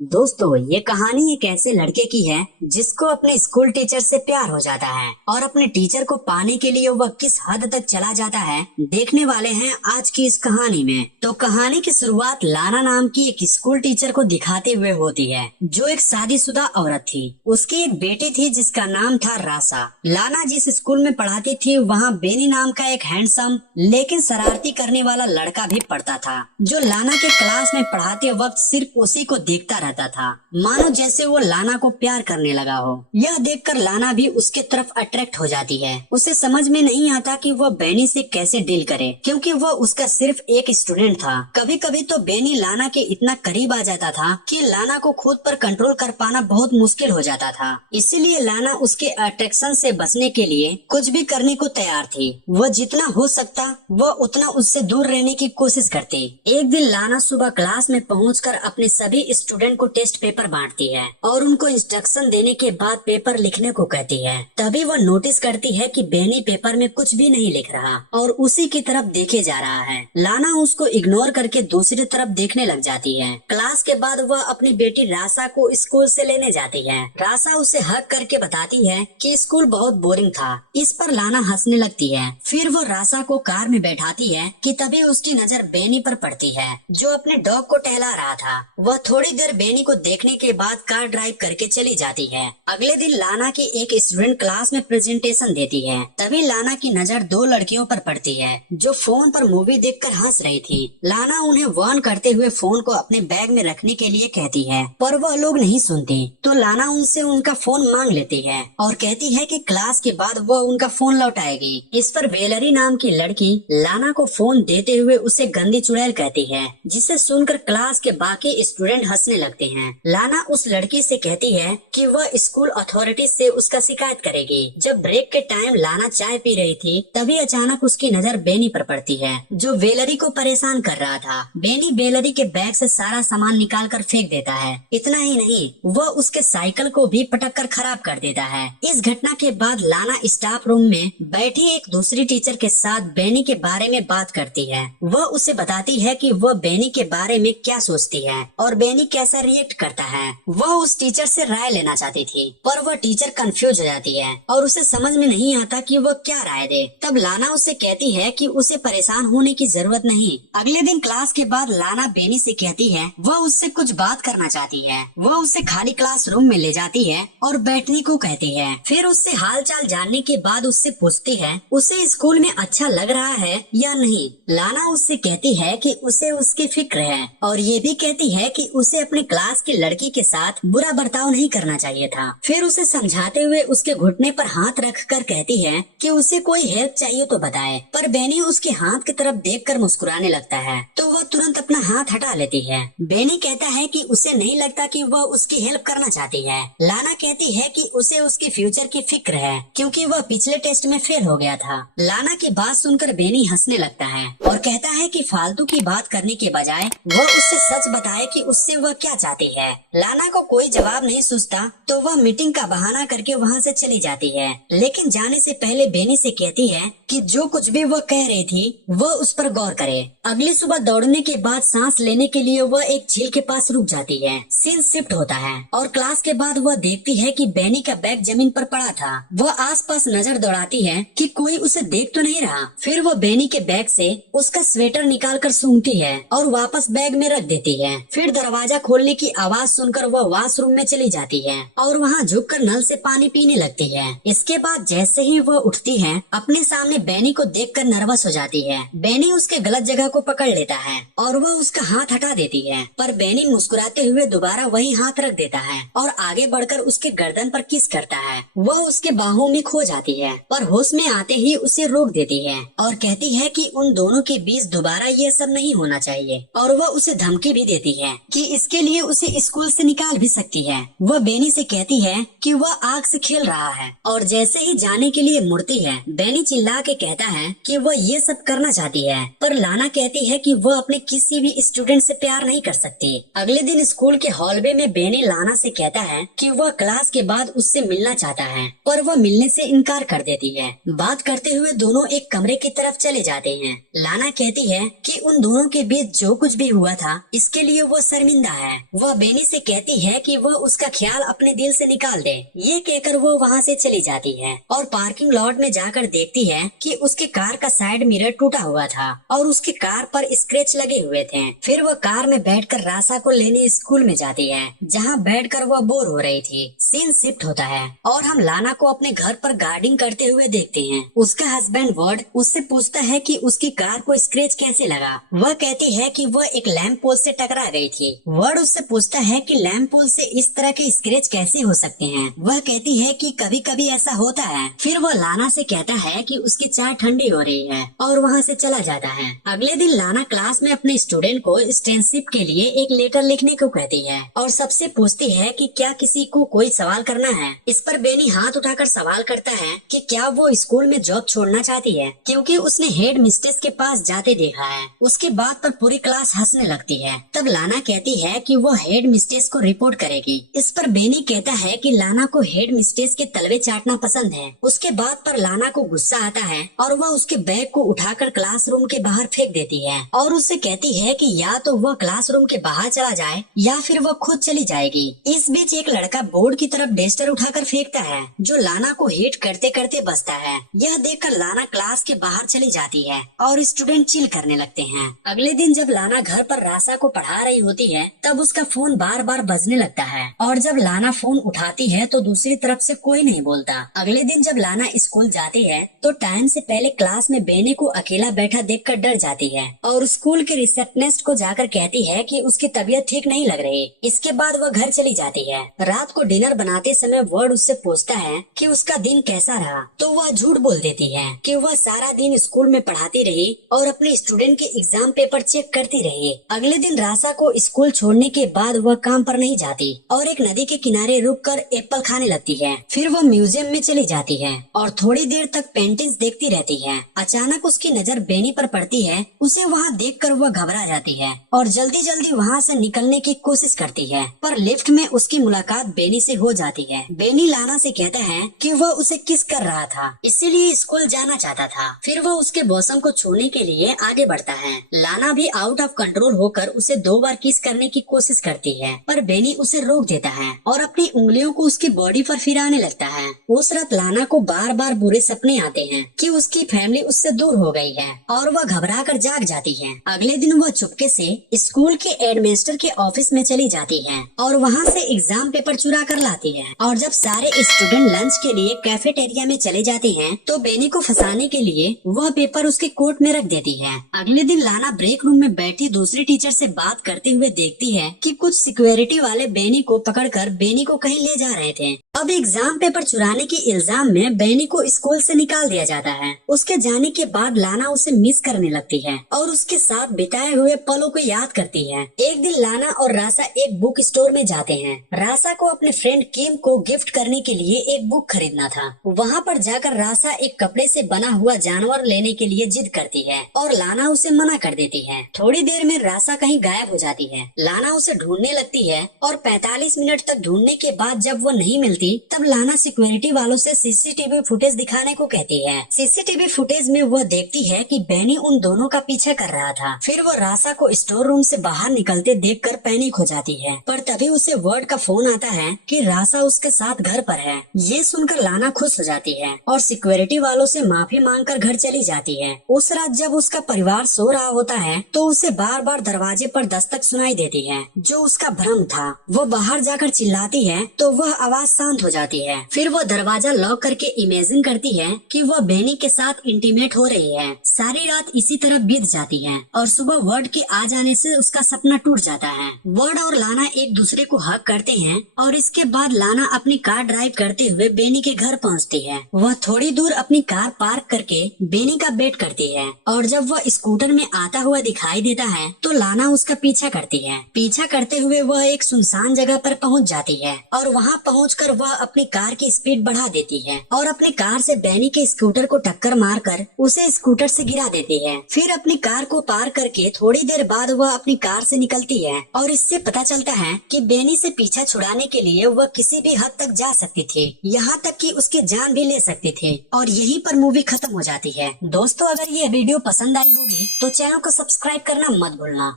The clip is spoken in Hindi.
दोस्तों, ये कहानी एक ऐसे लड़के की है जिसको अपने स्कूल टीचर से प्यार हो जाता है और अपने टीचर को पाने के लिए वह किस हद तक चला जाता है देखने वाले हैं आज की इस कहानी में। तो कहानी की शुरुआत लाना नाम की एक स्कूल टीचर को दिखाते हुए होती है जो एक शादीशुदा औरत थी। उसकी एक बेटी थी जिसका नाम था रासा। लाना जिस स्कूल में पढ़ाती थी वहाँ बेनी नाम का एक हैंडसम लेकिन शरारती करने वाला लड़का भी पढ़ता था जो लाना के क्लास में पढ़ाते वक्त सिर्फ उसी को देखता रहता था, मानो जैसे वो लाना को प्यार करने लगा हो। यह देखकर लाना भी उसके तरफ अट्रैक्ट हो जाती है। उसे समझ में नहीं आता कि वह बेनी से कैसे डील करे क्योंकि वह उसका सिर्फ एक स्टूडेंट था। कभी कभी तो बेनी लाना के इतना करीब आ जाता था कि लाना को खुद पर कंट्रोल कर पाना बहुत मुश्किल हो जाता था। इसीलिए लाना उसके अट्रैक्शन से बचने के लिए कुछ भी करने को तैयार थी। वह जितना हो सकता वह उतना उससे दूर रहने की कोशिश करती। एक दिन लाना सुबह क्लास में पहुंचकर अपने सभी स्टूडेंट को टेस्ट पेपर बांटती है और उनको इंस्ट्रक्शन देने के बाद पेपर लिखने को कहती है। तभी वह नोटिस करती है कि बेनी पेपर में कुछ भी नहीं लिख रहा और उसी की तरफ देखे जा रहा है। लाना उसको इग्नोर करके दूसरी तरफ देखने लग जाती है। क्लास के बाद वह अपनी बेटी रासा को स्कूल से लेने जाती है। रासा उसे हक करके बताती है कि स्कूल बहुत बोरिंग था। इस पर लाना हंसने लगती है। फिर वो रासा को कार में बैठाती है कि तभी उसकी नजर बेनी पर पड़ती है जो अपने डॉग को टहला रहा था। वह थोड़ी देर बेनी को देखने के बाद कार ड्राइव करके चली जाती है। अगले दिन लाना की एक स्टूडेंट क्लास में प्रेजेंटेशन देती है। तभी लाना की नजर दो लड़कियों पर पड़ती है जो फोन पर मूवी देखकर हंस रही थी। लाना उन्हें वार्न करते हुए फोन को अपने बैग में रखने के लिए कहती है पर वह लोग नहीं सुनती। तो लाना उनसे उनका फोन मांग लेती है और कहती है कि क्लास के बाद वह उनका फोन लौटाएगी। इस पर वेलरी नाम की लड़की लाना को फोन देते हुए उसे गंदी चुड़ैल कहती है जिसे सुनकर क्लास के बाकी स्टूडेंट हंसने लगते हैं। लाना उस लड़की से कहती है कि वह स्कूल अथॉरिटी से उसका शिकायत करेगी। जब ब्रेक के टाइम लाना चाय पी रही थी तभी अचानक उसकी नजर बेनी पर पड़ती है जो वेलरी को परेशान कर रहा था। बेनी वेलरी के बैग से सारा सामान निकाल कर फेंक देता है। इतना ही नहीं, वह उसके साइकिल को भी पटक कर खराब कर देता है। इस घटना के बाद लाना स्टाफ रूम में बैठी एक दूसरी टीचर के साथ बेनी के बारे में बात करती है। वह उसे बताती है कि वह बेनी के बारे में क्या सोचती है और बेनी कैसा रिएक्ट करता है। वह उस टीचर से राय लेना चाहती थी पर वह टीचर कंफ्यूज हो जाती है और उसे समझ में नहीं आता कि वह क्या राय दे। तब लाना उसे कहती है कि उसे परेशान होने की जरूरत नहीं। अगले दिन क्लास के बाद लाना बेनी से कहती है वह उससे कुछ बात करना चाहती है। वह उसे खाली क्लासरूम में ले जाती है और बैठने को कहती है। फिर उससे हाल चाल जानने के बाद उससे पूछती है उसे स्कूल में अच्छा लग रहा है या नहीं। लाना उससे कहती है कि उसे उसकी फिक्र है और ये भी कहती है कि उसे अपने क्लास की लड़की के साथ बुरा बर्ताव नहीं करना चाहिए था। फिर उसे समझाते हुए उसके घुटने पर हाथ रखकर कहती है कि उसे कोई हेल्प चाहिए तो बताए। पर बेनी उसके हाथ की तरफ देखकर मुस्कुराने लगता है तो वह तुरंत अपना हाथ हटा लेती है। बेनी कहता है कि उसे नहीं लगता कि वह उसकी हेल्प करना चाहती है। लाना कहती है कि उसे उसके फ्यूचर की फिक्र है क्योंकि वह पिछले टेस्ट में फेल हो गया था। लाना की बात सुनकर बेनी हंसने लगता है और कहता है कि फालतू की बात करने के बजाय वह उससे सच बताए कि उससे वह क्या चाहती है। लाना को कोई जवाब नहीं सूझता तो वह मीटिंग का बहाना करके वहाँ से चली जाती है। लेकिन जाने से पहले बेनी से कहती है कि जो कुछ भी वह कह रही थी वह उस पर गौर करे। अगली सुबह दौड़ने के बाद सांस लेने के लिए वह एक झील के पास रुक जाती है। सीन शिफ्ट होता है और क्लास के बाद वह देखती है कि बेनी का बैग जमीन पर पड़ा था। वह आसपास नजर दौड़ाती है कि कोई उसे देख तो नहीं रहा। फिर वह बेनी के बैग से उसका स्वेटर निकाल कर सूंघती है और वापस बैग में रख देती है। फिर दरवाजा खोलने की आवाज सुनकर वह वॉशरूम में चली जाती है और वहाँ झुककर नल से पानी पीने लगती है। इसके बाद जैसे ही वह उठती है अपने सामने बेनी को देखकर नर्वस हो जाती है। बेनी उसके गलत जगह को पकड़ लेता है और वह उसका हाथ हटा देती है पर बेनी मुस्कुराते हुए दोबारा वही हाथ रख देता है और आगे बढ़कर उसके गर्दन पर किस करता है। वह उसके बाहों में खो जाती है पर होश में आते ही उसे रोक देती है और कहती है कि उन दोनों के बीच दोबारा ये सब नहीं होना चाहिए और वह उसे धमकी भी देती है कि इसके लिए उसे स्कूल से निकाल भी सकती है। वह बेनी से कहती है कि वह आग से खेल रहा है और जैसे ही जाने के लिए मुड़ती है बेनी चिल्ला के कहता है कि वह ये सब करना चाहती है पर लाना कहती कहती है कि वह अपने किसी भी स्टूडेंट से प्यार नहीं कर सकती। अगले दिन स्कूल के हॉलवे में बेनी लाना से कहता है कि वह क्लास के बाद उससे मिलना चाहता है, पर वह मिलने से इनकार कर देती है। बात करते हुए दोनों एक कमरे की तरफ चले जाते हैं। लाना कहती है कि उन दोनों के बीच जो कुछ भी हुआ था इसके लिए वो शर्मिंदा है। वह बेनी से कहती है कि वह उसका ख्याल अपने दिल से निकाल दे। ये कहकर वो वहाँ से चली जाती है और पार्किंग लॉट में जाकर देखती है कि उसके कार का साइड मिरर टूटा हुआ था और उसकी कार पर स्क्रैच लगे हुए थे। फिर वह कार में बैठकर रासा को लेने स्कूल में जाती है, जहाँ बैठकर वह बोर हो रही थी। सीन शिफ्ट होता है और हम लाना को अपने घर पर गार्डिंग करते हुए देखते हैं। उसका हस्बैंड वर्ड उससे पूछता है कि उसकी कार को स्क्रैच कैसे लगा। वह कहती है कि वह एक लैंप पोल से टकरा गई थी। वर्ड उससे पूछता है कि लैंप पोल से इस तरह के स्क्रैच कैसे हो सकते हैं। वह कहती है कि कभी कभी ऐसा होता है। फिर वह लाना से कहता है कि उसकी चाय ठंडी हो रही है और वहाँ से चला जाता है। अगले दिन लाना क्लास में अपने स्टूडेंट को स्टेनशिप के लिए एक लेटर लिखने को कहती है और सबसे पूछती है कि क्या किसी को कोई सवाल करना है। इस पर बेनी हाथ उठाकर सवाल करता है कि क्या वो स्कूल में जॉब छोड़ना चाहती है, क्योंकि उसने हेड मिस्ट्रेस के पास जाते देखा है। उसकी बात पर पूरी क्लास हंसने लगती है। तब लाना कहती है कि वो हेड मिस्ट्रेस को रिपोर्ट करेगी। इस पर बेनी कहता है कि लाना को हेड मिस्ट्रेस के तलवे चाटना पसंद है। उसके बात पर लाना को गुस्सा आता है और वह उसके बैग को उठाकर क्लासरूम के बाहर फेंक देती है और उससे कहती है कि या तो वह क्लासरूम के बाहर चला जाए या फिर वह खुद चली जाएगी। इस बीच एक लड़का बोर्ड की तरफ डस्टर उठाकर फेंकता है, जो लाना को हिट करते करते बचता है। यह देखकर लाना क्लास के बाहर चली जाती है और स्टूडेंट चिल करने लगते हैं। अगले दिन जब लाना घर पर रासा को पढ़ा रही होती है, तब उसका फोन बार बार बजने लगता है और जब लाना फोन उठाती है तो दूसरी तरफ से कोई नहीं बोलता। अगले दिन जब लाना स्कूल जाती है तो टाइम से पहले क्लास में बेनी को अकेला बैठा देखकर डर जाती है और स्कूल के रिसेप्शनिस्ट को जाकर कहती है कि उसकी तबीयत ठीक नहीं लग रही। इसके बाद वह घर चली जाती है। रात को डिनर बनाते समय वर्ड उससे पूछता है कि उसका दिन कैसा रहा, तो वह झूठ बोल देती है कि वह सारा दिन स्कूल में पढ़ाती रही और अपने स्टूडेंट के एग्जाम पेपर चेक करती रही। अगले दिन रासा को स्कूल छोड़ने के बाद वह काम पर नहीं जाती और एक नदी के किनारे रुककर एप्पल खाने लगती है। फिर वह म्यूजियम में चली जाती है और थोड़ी देर तक पेंटिंग्स देखती रहती है। अचानक उसकी नजर बेनी पर पड़ती है। उसे वहाँ देखकर वह घबरा जाती है और जल्दी जल्दी वहाँ से निकलने की कोशिश करती है, पर लिफ्ट में उसकी मुलाकात बेनी से हो जाती है। बेनी लाना से कहता है कि वह उसे किस कर रहा था, इसीलिए स्कूल जाना चाहता था। फिर वह उसके बॉसम को छूने के लिए आगे बढ़ता है। लाना भी आउट ऑफ कंट्रोल होकर उसे 2 बार किस करने की कोशिश करती है, पर बेनी उसे रोक देता है और अपनी उंगलियों को उसकी बॉडी पर फिराने लगता है। उस रात लाना को बार बार बुरे सपने आते हैं कि उसकी फैमिली उससे दूर हो गई है और वह घबरा कर जाग जाती है। अगले दिन वह चुपके से स्कूल के हेडमास्टर के ऑफिस में चली जाती है और वहाँ से एग्जाम पेपर चुरा कर लाती है। और जब सारे स्टूडेंट लंच के लिए कैफेटेरिया में चले जाते हैं तो बेनी को फंसाने के लिए वह पेपर उसके कोट में रख देती है। अगले दिन लाना ब्रेक रूम में बैठी दूसरी टीचर से बात करते हुए देखती है कि कुछ सिक्योरिटी वाले बेनी को पकड़कर बेनी को कहीं ले जा रहे थे। अब एग्जाम पेपर चुराने के इल्जाम में बेनी को स्कूल से निकाल दिया जाता है। उसके जाने के बाद लाना उसे मिस करने लगती है और उसके साथ बिताए हुए पलों को याद करती है। एक दिन लाना और रासा एक बुक स्टोर में जाते हैं। रासा को अपने फ्रेंड किम को गिफ्ट करने के लिए एक बुक खरीदना था। वहाँ पर जाकर रासा एक कपड़े से बना हुआ जानवर लेने के लिए जिद करती है और लाना उसे मना कर देती है। थोड़ी देर में रासा कहीं गायब हो जाती है। लाना उसे ढूंढने लगती है और 45 मिनट तक ढूंढने के बाद जब वो नहीं मिलती तब लाना सिक्योरिटी वालों से सीसीटीवी फुटेज दिखाने को कहती है। सीसीटीवी फुटेज में वह देखती है कि बेनी उन दोनों का पीछा कर रहा था। फिर वो रासा को स्टोर रूम से बाहर निकलते देखकर पैनिक हो जाती है, पर तभी उसे वर्ड का फोन आता है कि रासा उसके साथ घर पर है। ये सुनकर लाना खुश हो जाती है और सिक्योरिटी वालों से माफी मांगकर घर चली जाती है। उस रात जब उसका परिवार सो रहा होता है तो उसे बार बार दरवाजे पर दस्तक सुनाई देती है, जो उसका भ्रम था। वो बाहर जाकर चिल्लाती है तो वह आवाज शांत हो जाती है। फिर वो दरवाजा लॉक करके इमेजिन करती है कि वह बेनी के साथ इंटीमेट हो रही है। सारी रात इसी तरह बीत जाती है और सुबह वर्ड के आ जाने से उसका सपना टूट जाता है। वर्ड और लाना एक दूसरे को हक करते हैं और इसके बाद लाना अपनी कार ड्राइव करते हुए बेनी के घर पहुंचती है। वह थोड़ी दूर अपनी कार पार्क करके बेनी का वेट करती है और जब वह स्कूटर में आता हुआ दिखाई देता है तो लाना उसका पीछा करती है। पीछा करते हुए वह एक सुनसान जगह पर पहुंच जाती है और वहां पहुंचकर वह अपनी कार की स्पीड बढ़ा देती है और अपनी कार से बेनी के स्कूटर को टक्कर मारकर उसे स्कूटर से गिरा देती है। फिर अपनी कार को पार करके थोड़ी देर बाद वह अपनी कार से निकलती है और इससे पता चलता है कि बेनी से पीछा छुड़ाने के लिए वह किसी भी हद तक जा सकती थी, यहाँ तक कि उसकी जान भी ले सकती थी। और यहीं पर मूवी खत्म हो जाती है। दोस्तों, अगर ये वीडियो पसंद आई होगी तो चैनल को सब्सक्राइब करना मत भूलना।